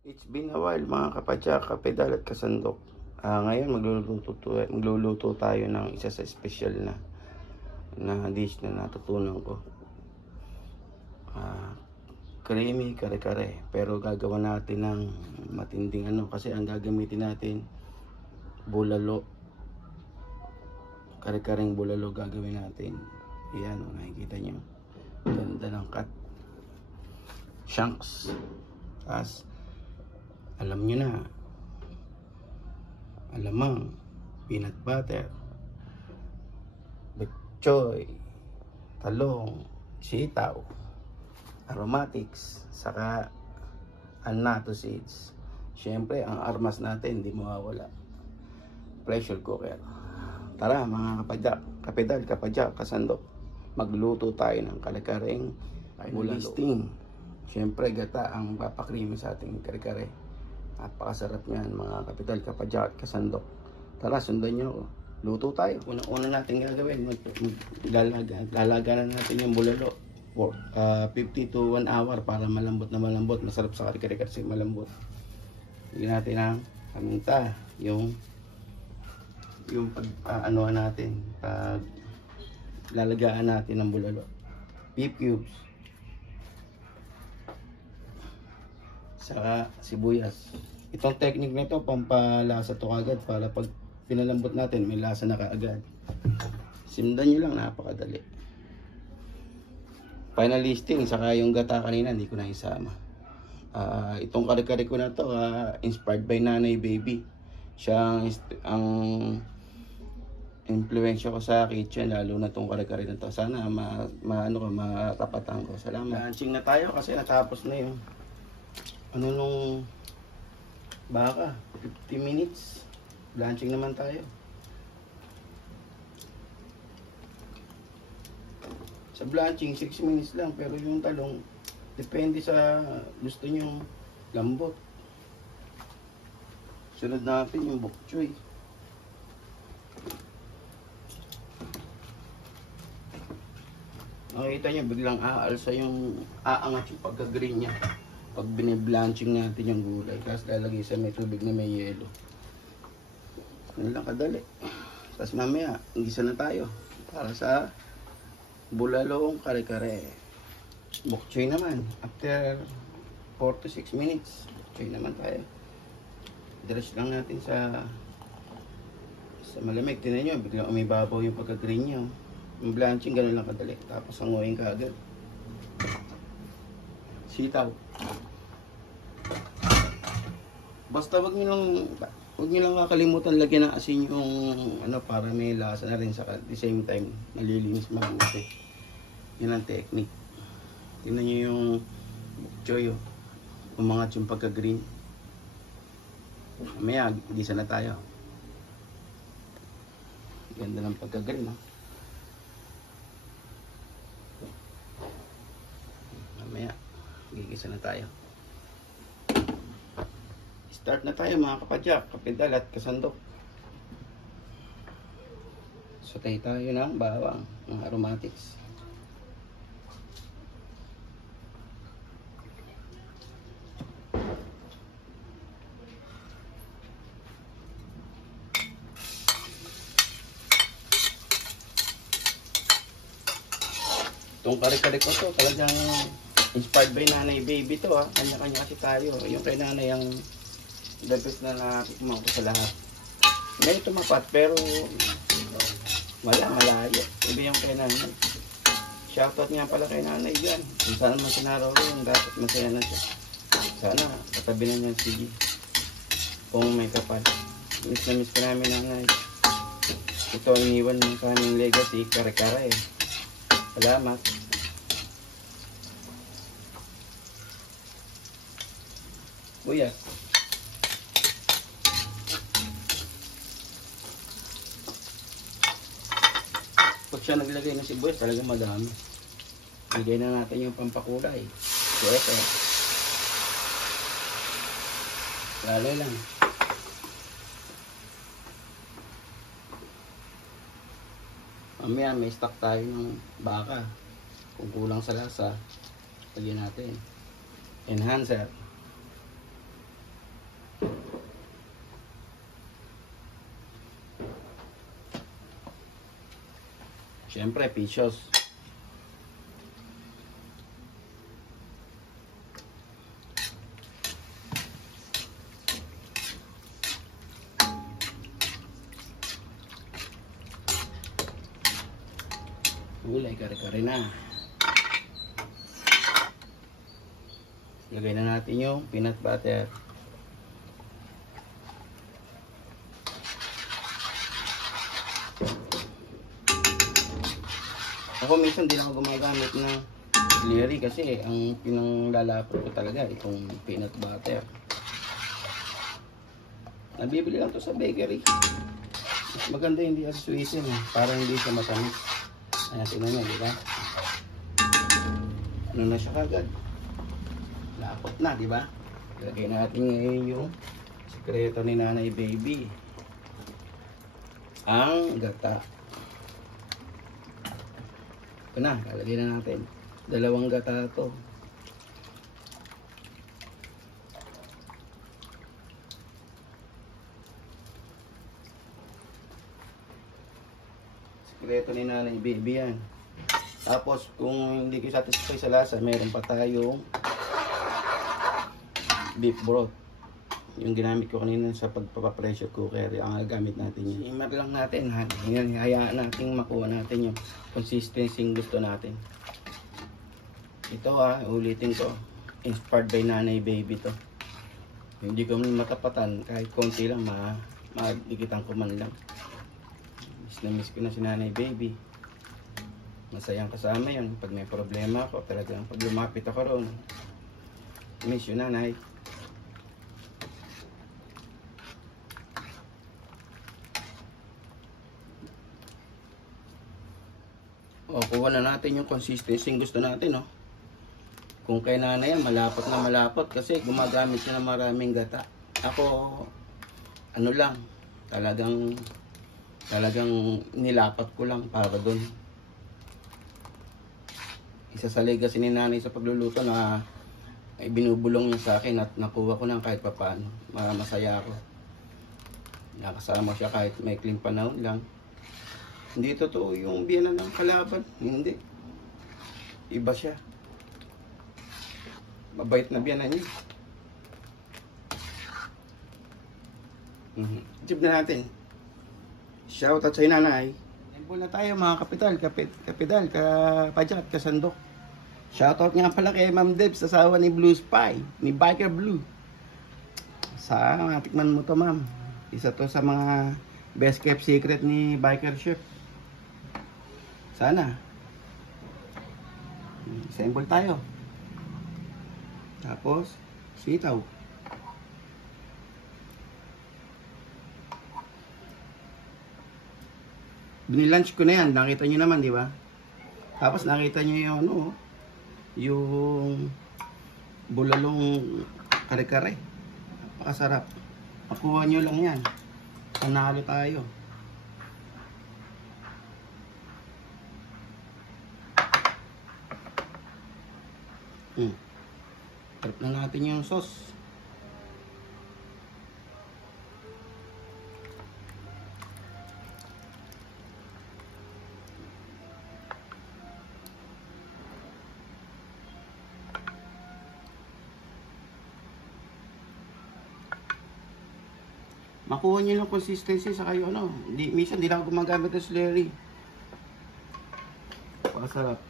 It's been a while mga kapadyak, kapedal at kasandok. Ngayon magluluto tayo ng isa sa special na dish na natutunan ko. Creamy kare-kare, pero gagawa natin ng matinding kasi ang gagamitin natin bulalo. Kare-kareng bulalo gagawin natin. Ayan, nakikita nyo. Ganda ng cut. Shanks. As alam nyo na, alamang, peanut butter, betchoy, talong, sitaw, aromatics, saka annatto seeds. Siyempre, ang armas natin, hindi mawawala. Pressure cooker. Tara mga kapedal, kapadyak, kasandok. Magluto tayo ng kare-kareng bulalo. Siyempre, gata ang papakrimi sa ating kare-kare. Napakasarap yan mga kapital, kapadyak, kasandok. Tara, sundan nyo ako. Luto tayo. Una natin gagawin, lalaganan natin yung bulalo for 50 to 1 hour para malambot na malambot. Masarap sa kare-kare kasi malambot. Lagyan natin ang paminta, yung natin, pag lalagaan natin ng bulalo. Beef cubes. Saka sibuyas. Itong technique nito pampalasa to kagad para pag pinalambot natin may lasa na kaagad. Sindan nyo lang, napakadali. Final listing, saka yung gata kanina hindi ko na isama. Itong kare-kare ko na to inspired by Nanay Baby. Siya ang influensya ko sa kitchen, lalo na itong kare-kare na to. Sana matapatan ko. Salamat. Launching na tayo kasi natapos na yung nung baka 50 minutes. Blanching naman tayo. Sa blanching 6 minutes lang, pero yung talong depende sa gusto nyo lambot. Sunod natin yung bok choy. Nakita nyo biglang aalsa aangat yung pagka-green nya pag biniblanching natin yung gulay, tapos lalagay sa may tubig na may yelo. Ano lang kadali. Tapos mamaya gisa na tayo para sa bulalong kare-kare. Bok choy naman after 4 to 6 minutes. Bok choy naman tayo. Diretso lang natin sa malamig. Tinan nyo biglang umibabaw yung pagka-green nya. Yung blanching ganun lang kadali, tapos hanguin ka agad. Sitaw. Basta wag niyo lang kakalimutan lagyan ng asin yung para may lasa na rin, at the same time nalilinis mabuti. Yan ang technique. Tingnan niyo yung bok choy, umangat yung pagka-green. Mamaya gisa na tayo. Ganda ng pagka-green, Mamaya gigisa na tayo. Start na tayo mga kapadyak, kapedal at kasandok. Sotay tayo ng bawang, ng aromatics. Itong kare-kare ko to talagang inspired by Nanay Baby to, Kanya-kanya kasi tayo. Yung kay Nanay ang the best na nakikumang ko sa lahat. Ngayon tumapat pero malayo. Iba yung kay Nanay. Shoutout nga pala kay Nanay dyan. Kung saan man sinaraw rin, dapat masaya na siya. Sana katabi na niya sige. Kung may kapal. Miss na miss ka namin, Nanay. Ito ang iniwan ng kaming legacy, kare-kare. Salamat. Kuya. Pag siya naglagay ng sibuyas, talaga madami. Lagay na natin yung pampakulay. Pwede. Lalo lang. Mamaya may stock tayo ng baka. Kung kulang sa lasa, lagyan natin enhancer. Siyempre, pisos. Gulay, kare-kare na. Lagay na natin yung peanut butter. Ako minsan din ako gumagamit ng celery kasi ang pinanglalapot ko talaga itong peanut butter. Nabibili lang to sa bakery. Mas maganda hindi sweeten para hindi siya matamis. Ayan, tingnan nyo, diba? Ano na siya kagad? Lapot na, diba? Ilagay natin ngayon yung sikreto ni Nanay Baby. Ang gata. Ito na, lalagay na natin. 2 gata to. Sikreto ni Nanay Baby yan. Tapos kung hindi ko satisfy sa lasa, meron pa tayong beef broth. Yung ginamit ko kanina sa pagpapa-pressure cooker, ang gamit natin yun. Simmer lang natin ha. Ngayon, hayaan natin makuha natin yung consistency yung gusto natin. Ito ha, ulitin ko. Inspired by Nanay Baby to. Hindi ko man matapatan, kahit konti lang, madikitan ko man lang. Miss na miss ko na si Nanay Baby. Masayang kasama yun. Pag may problema ako, talagang pag lumapit ako roon, miss you Nanay. O, kuha na natin yung consistency yung gusto natin, no? Kung kay Nanay yan, malapot na malapot kasi gumagamit siya ng maraming gata. Ako, ano lang, talagang nilapat ko lang para doon. Isa sa legacy ni Nanay sa pagluluto na binubulong niya sa akin at nakuha ko ng kahit papaano. Masaya ako. Nakasama siya kahit may clean panahon lang. Hindi totoo yung biyanan ng kalaban. Hindi. Iba siya. Mabait na biyanan niya. Tip na natin. Shoutout sa Nanay. Temple na tayo mga kapital. Kapital, kapadyat, kasandok. Shoutout nga pala kay Ma'am Debs, asawa ni Blue Spy, ni Biker Blue. Tikman mo to, ma'am. Isa to sa mga best kept secret ni Biker Chef. Sana. Sample tayo. Tapos, sitaw. Binilunch ko na yan. Nakita nyo naman, di ba? Tapos nakita nyo yung yung bulalong kare-kare. Napakasarap. Makuha nyo lang yan. Panalo tayo. Tarap na natin yung sauce. Makuha nyo lang consistency sa kayo minsan di lang ako gumagamit ng celery. Pakasarap.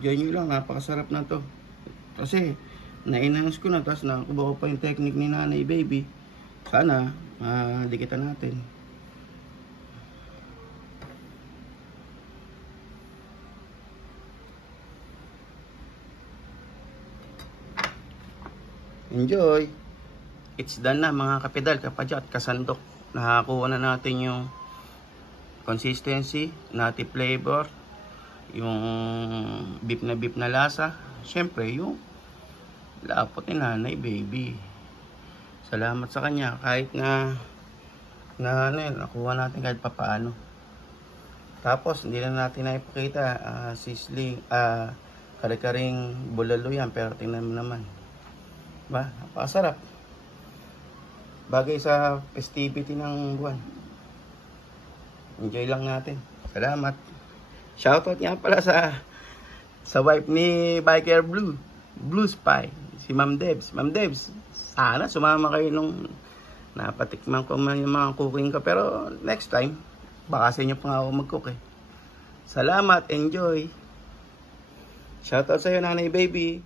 Enjoy nyo lang, napakasarap na to. Kasi na-enhance ko na, tapos nakuha ko pa yung technique ni Nanay Baby. Sana dikitan natin. Enjoy! It's done na mga kapidal, kapadya at kasandok. Nakakuha na natin yung consistency, nati flavor, yung beef na lasa. Siyempre yung lapot ni Nanay Baby. Salamat sa kanya kahit nakuha natin kahit papaano. Tapos hindi na natin naipakita sizzling, kare-karing bulalo yan, pero tingnan mo naman. Ba? Napakasarap. Bagay sa festivity ng buwan. Enjoy lang natin. Salamat. Shoutout nga pala sa wife ni Biker Blue Spy, si Ma'am Debs. Ma'am Debs, sana sumama kayo nung napatikman ko man yung mga cooking ko. Pero next time, baka sa inyo pa nga ako mag-cook eh. Salamat, enjoy. Shoutout sa'yo, Nanay Baby.